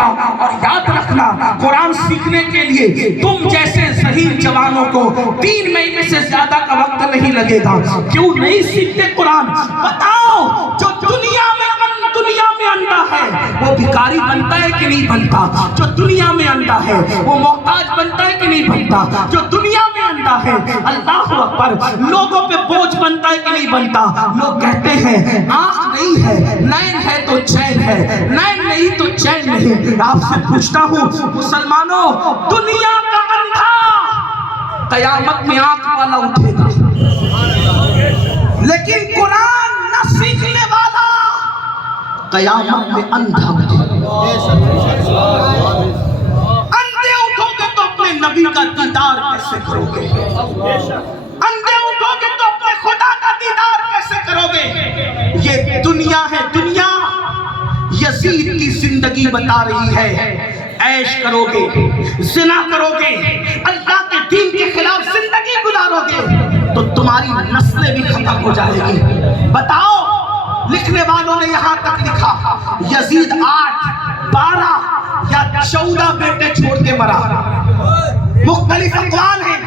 گا. اور یاد رکھنا قرآن سیکھنے کے لیے تم جیسے ذہین جوانوں کو 3 مہینے سے زیادہ کا وقت نہیں لگے گا. کیوں نہیں سیکھتے قرآن؟ بتاؤ جو دنیا میں اندھا ہے وہ بھکاری بنتا ہے کہ نہیں بنتا؟ جو دنیا میں اندھا ہے وہ محتاج بنتا ہے کہ نہیں بنتا؟ جو دنیا میں اندھا ہے اللہ اکبر لوگوں پہ بوجھ بنتا ہے کہ نہیں بنتا؟ لوگ کہتے ہیں آنکھ نہیں ہے نین ہے تو چین ہے، نین نہیں تو چین نہیں. آپ سے پوچھتا ہوں مسلمانوں، دنیا کا اندھا قیامت میں آنکھ والا اٹھے گا، لیکن قرآن نہ سیکھنے والا قیامت میں اندھا اٹھے گا. اندھے اٹھو گے تو اپنے نبی کا دیدار کیسے کرو گے؟ اندھے اٹھو گے تو اپنے خدا کا دیدار کیسے کرو گے؟ یہ دنیا ہے، دنیا یزید کی زندگی بتا رہی ہے. عیش کرو گے، زنا کرو گے، اللہ کے دین کے خلاف زندگی گزارو گے تو تمہاری نسلیں بھی ختم ہو جائے گی. بتاؤ، لکھنے والوں نے یہاں تک لکھا یزید 8، 12 یا 14 بیٹے چھوڑ کے مرا. مختلف اقوال ہیں،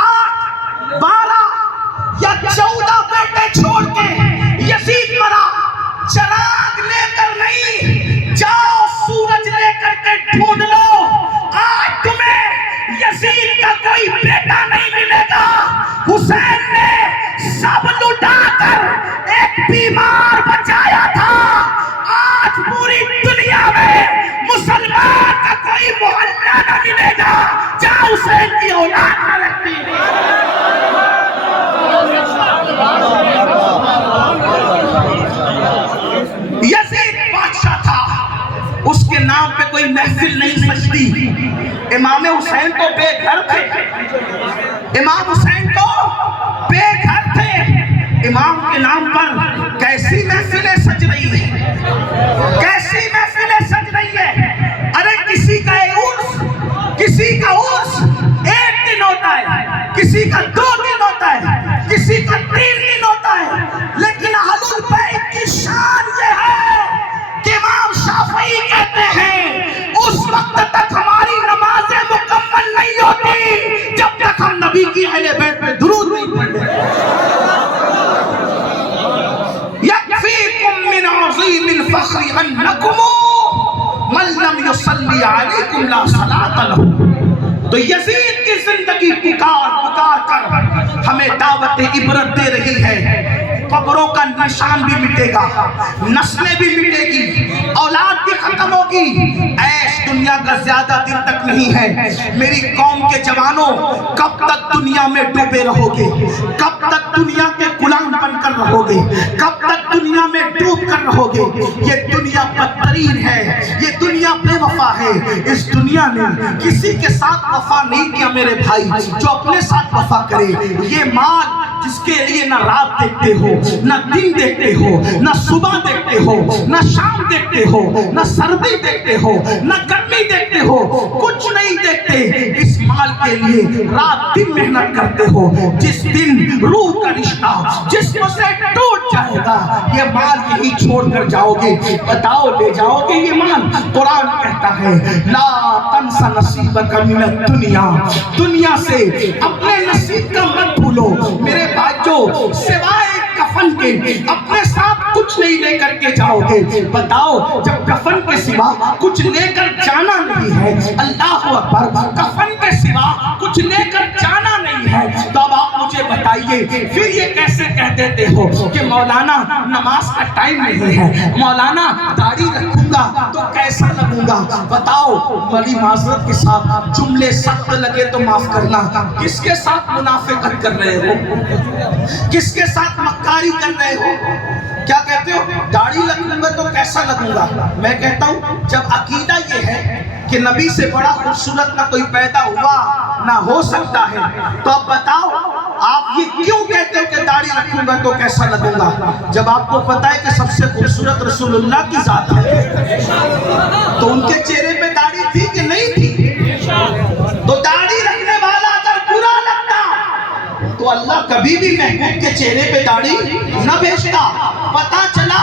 8، 12 یا 14 بیٹے چھوڑ کے یزید مرا. چراغ لے کر نہیں، جاؤ سورج لے کر کے ڈھونڈ لو. آج تمہیں یزید کا کوئی بیٹا نہیں ملے گا. حسین نے سب لٹا کر ایک بیمار بچایا تھا. آج پوری دنیا میں مسلمان کا کوئی محلہ نہ ملے گا جہاں حسین کی اولاد نہ رکھتی. یزید بادشاہ تھا، اس کے نام پہ کوئی محفل نہیں سجتی. امام حسین تو بے گھر تھے، امام حسین تو بے گھر تھے. امام کے نام پر کیسی محفلیں سج رہی ہیں، کیسی محفلیں سج رہی ہیں. ارے کسی کا عرس 1 دن ہوتا ہے، کسی کا 2 دن ہوتا ہے، کسی کا 3 دن ہوتا ہے. لیکن اہل البیت کی شان یہ ہے کہ امام شافعی کہتے ہیں اس وقت تک ہماری نمازیں مکمل نہیں ہوتی جب تک ہم نبی کی اہل بیت پہ درود نہیں پڑھتے. یکفیکم من عظیم الفخر انکم من لم یصلی علیکم لا صلاۃ لہ. تو یزید کی زندگی پکار کر ہمیں دعوت عبرت دے رہی ہے. قبروں کا نشان بھی مٹے گا، نسلیں بھی مٹے گی، اولاد بھی ختم ہوگی. عیش دنیا کا زیادہ دن تک نہیں ہے. میری قوم کے جوانوں، کب تک دنیا میں ڈوبے رہو گے؟ کب تک دنیا کے غلام بن کر رہو گے؟ کب تک دنیا میں ڈوب کر رہو گے؟ یہ دنیا بدترین ہے، یہ دنیا بے وفا ہے. اس دنیا نے کسی کے ساتھ وفا نہیں کیا میرے بھائی. جو اپنے ساتھ وفا کرے، یہ مال جس کے لیے نہ رات دیکھتے ہو، نہ دن دیکھتے ہو، نہ صبح دیکھتے ہو، نہ شام دیکھتے ہو، نہ سردی دیکھتے ہو، نہ گرمی دیکھتے ہو، کچھ نہیں دیکھتے. اس مال کے لیے رات دن محنت کرتے ہو. جس دن روح کا رشتہ جسم سے ٹوٹ جائے گا، یہ مال یہی چھوڑ کر جاؤ گے. بتاؤ لے جاؤ گے یہ مال؟ قرآن کہتا ہے لا تنس نصیبک من الدنیا، دنیا سے اپنے نصیب کا مت بھولو. میرے بھائیو، سوائے کفن کے اپنے ساتھ کچھ نہیں لے کر کے جاؤ گے. بتاؤ جب کفن کے سوا کچھ لے کر جانا نہیں ہے، اللہ اکبر، کفن کے سوا کچھ لے کر جانا نہیں ہے، تو اب آپ مجھے بتائیے پھر یہ کیسے کہہ دیتے ہو کہ مولانا نماز کا ٹائم نہیں ہے، مولانا داڑھی رکھوں گا تو کیسا لگوں گا؟ بتاؤ، بڑی معذرت کے ساتھ جملے سخت لگے تو معاف کرنا، کس کے ساتھ منافقت کر رہے ہو؟ کس کے ساتھ مکاری کر رہے ہو؟ کیا کہتے ہو؟ داڑھی رکھوں گا تو کیسا لگوں گا؟ میں کہتا ہوں جب عقیدہ یہ ہے کہ نبی سے بڑا خوبصورت نہ کوئی پیدا ہوا نہ ہو سکتا ہے، تو اب بتاؤ آپ یہ کیوں کہتے ہو کہ داڑھی رکھوں گا تو کیسا لگوں گا، جب آپ کو پتا ہے کہ سب سے خوبصورت رسول اللہ کی ذات ہے؟ تو ان کے چہرے پہ داڑھی تھی کہ نہیں تھی؟ تو داڑھی رکھنے والا اگر برا لگتا تو اللہ کبھی بھی محبوب کے چہرے پہ داڑھی نہ بھیجتا. پتا چلا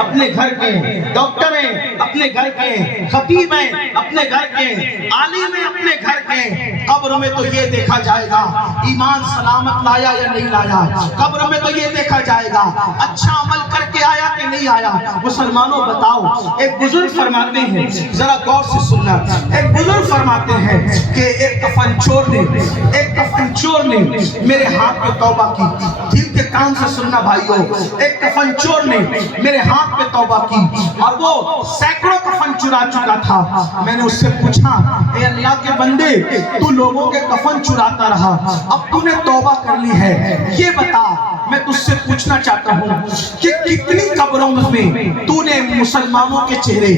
اپنے گھر کے، ڈاکٹر ہیں اپنے گھر کے، خطیب ہیں اپنے گھر کے، عالم ہیں اپنے گھر کے، قبر میں تو یہ دیکھا جائے گا ایمان سلامت لایا یا نہیں لایا، قبر میں تو یہ دیکھا جائے گا اچھا عمل کر کے آیا کہ نہیں آیا۔ مسلمانوں بتاؤ، ایک بزرگ فرماتے ہیں، ذرا غور سے سننا، ایک بزرگ فرماتے ہیں کہ ایک کفن چور نے میرے ہاتھ پہ توبہ کی، دل کے کان سے سننا بھائیو، ایک کفن چور نے میرے ہاتھ پہ توبہ کی اور وہ سینکڑوں کفن چرا چکا تھا۔ میں نے اس سے پوچھا، اے اللہ کے بندے، تو لوگوں کے کفن چراتا رہا، اب تو نے توبہ کر لی ہے، یہ بتا، میں تجھ سے پوچھنا چاہتا ہوں کہ کتنی قبروں میں تو نے مسلمانوں کے چہرے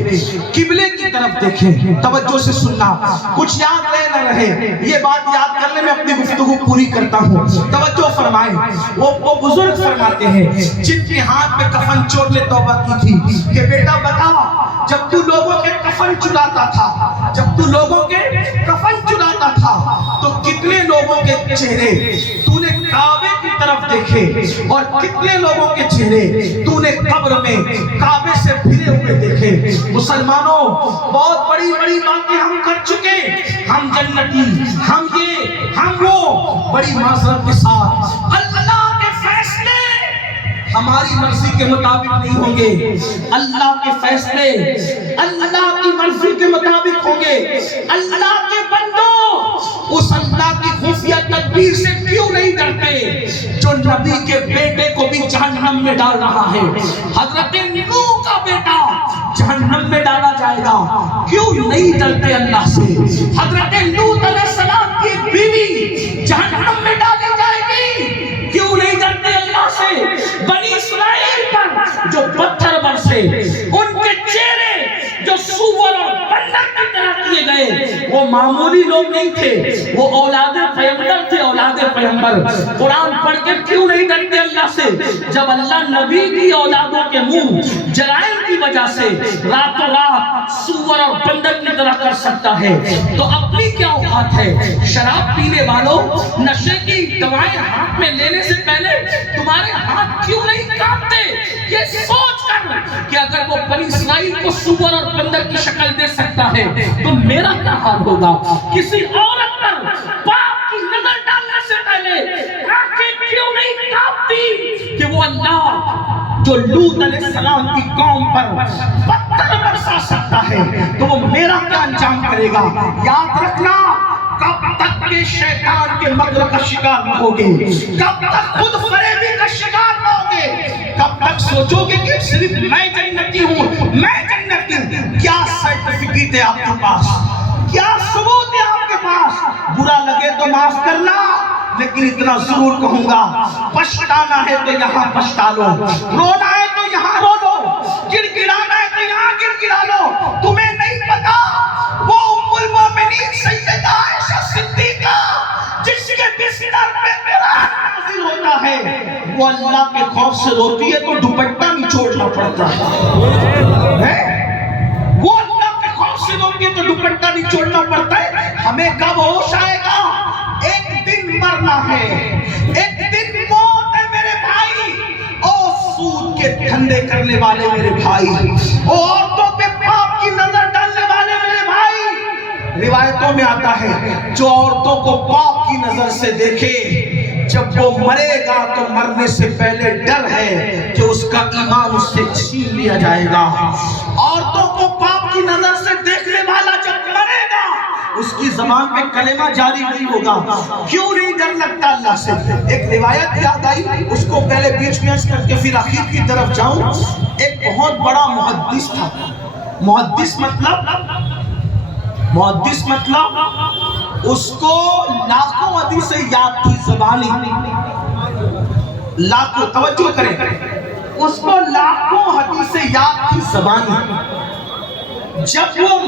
قبلے کی طرف دیکھے؟ توجہ سے سننا، کچھ یاد رہے نہ رہے، یہ بات یاد کرنے میں اپنی گفتگو پوری کرتا ہوں، توجہ فرمائیں۔ وہ بزرگ فرماتے ہیں جن کے ہاتھ پہ کفن چور نے توبہ کی تھی کہ بیٹا بتا، جب تو لوگوں کے کفن چراتا تھا، تو کتنے لوگوں کے چہرے تو نے کعبے کی طرف دیکھے اور کتنے لوگوں کے چہرے تو نے قبر میں کعبے سے پھرے ہوئے دیکھے؟ مسلمانوں، بہت بڑی بڑی باتیں ہم کر چکے، ہم جنتی، ہم یہ، ہم وہ، بڑی معذرت کے ساتھ اللہ کے فیصلے ہماری مرضی کے مطابق نہیں ہوں گے، اللہ کے فیصلے اللہ کی مرضی کے مطابق ہوں گے۔ اللہ کے بندوں، اس اللہ کی خفیہ تدبیر سے کیوں نہیں ڈرتے جو نبی کے بیٹے کو بھی جہنم میں ڈال رہا ہے؟ حضرت نوح کا بیٹا جہنم میں ڈالا جائے گا، کیوں نہیں ڈرتے اللہ سے؟ حضرت لوط علیہ السلام کی بیوی جہنم میں ڈالی جائے گی، کیوں نہیں ڈرتے اللہ سے؟ بنی اسرائیل پر جو پتھر برسے، ان کے چہرے جو سور اور بندر کی طرح کیے گئے، وہ معمولی لوگ نہیں تھے، وہ اولاد پیغمبر تھے، اولاد پیغمبر۔ قرآن پڑھ کے کیوں نہیں ڈرتے اللہ سے؟ جب اللہ نبی کی اولادوں کے منہ جرائم کی وجہ سے راتوں رات سور اور بندر کی طرح کر سکتا ہے، تو اپنی کیا اوقات ہے؟ شراب پینے والوں، نشے کی دوائیں ہاتھ میں لینے سے پہلے تمہارے ہاتھ کیوں نہیں کانپتے؟ یہ سوچ کر کہ اگر وہ بنی اسرائیل کو سور اور بندر کی شکل دے سکتا ہے تو میرا کیا حال ہوگا؟ کسی عورت پر پاپ کی نظر ڈالنے سے پہلے آنکھیں کیوں نہیں کانپتی کہ وہ اللہ جو لوط علیہ السلام کی قوم پر پتھر برسا سکتا ہے تو وہ میرا کیا انجام کرے گا؟ یاد رکھنا، کب تک کے شیطان کے مکر کا شکار نہ ہوگے، کب تک خود فریبی کا شکار نہ ہوگے، کب تک سوچو گے کہ صرف میں جنتی ہوں، میں جنتی ہوں؟ کیا سرٹیفکیٹ ہے آپ کے پاس؟ کیا ثبوت ہے آپ کے پاس؟ برا لگے تو معاف کرنا، لیکن اتنا ضرور کہوں گا، پچھتانا ہے تو یہاں پچھتا لو، رونا ہے تو یہاں رو لو، گڑ گڑانا ہے تو یہاں گڑ گڑا لو۔ تمہیں نہیں پتا وہ ام المومنین سیدہ عائشہ صدیقہ جس کے بستر پہ قرآن نازل ہوتا ہے، وہ اللہ کے خوف سے روتی ہے تو دوپٹہ نچوڑنا پڑتا ہے، وہ اللہ کے خوف سے روتی ہے تو دوپٹہ نچوڑنا پڑتا ہے۔ ہمیں کب ہوش آئے گا؟ ایک دن مرنا ہے، ایک دن موت ہے میرے بھائی۔ او سود کے دھندے کرنے والے میرے بھائی، او عورتوں پہ پاپ کی نظر ڈالنے والے میرے بھائی، روایتوں میں آتا ہے جو عورتوں کو پاپ کی نظر سے دیکھے، جب وہ مرے گا تو مرنے سے پہلے ڈر ہے کہ اس کا ایمان اس سے چھین لیا جائے گا۔ عورتوں کو پاپ کی نظر سے دیکھنے والا جب مرے گا اس کی زبان پہ کلمہ جاری نہیں ہوگا۔ کیوں نہیں ڈر لگتا اللہ سے؟ ایک روایت یاد آئی، اس کو پہلے بیچ میں عرض کر کے پھر آخر کی طرف جاؤں۔ ایک بہت بڑا محدث تھا، محدث مطلب اس کو لاکھوں حدیثیں یاد تھی زبانی، لاکھوں، توجہ کریں، اس کو لاکھوں حدیثیں یاد تھی زبانی۔ جب وہ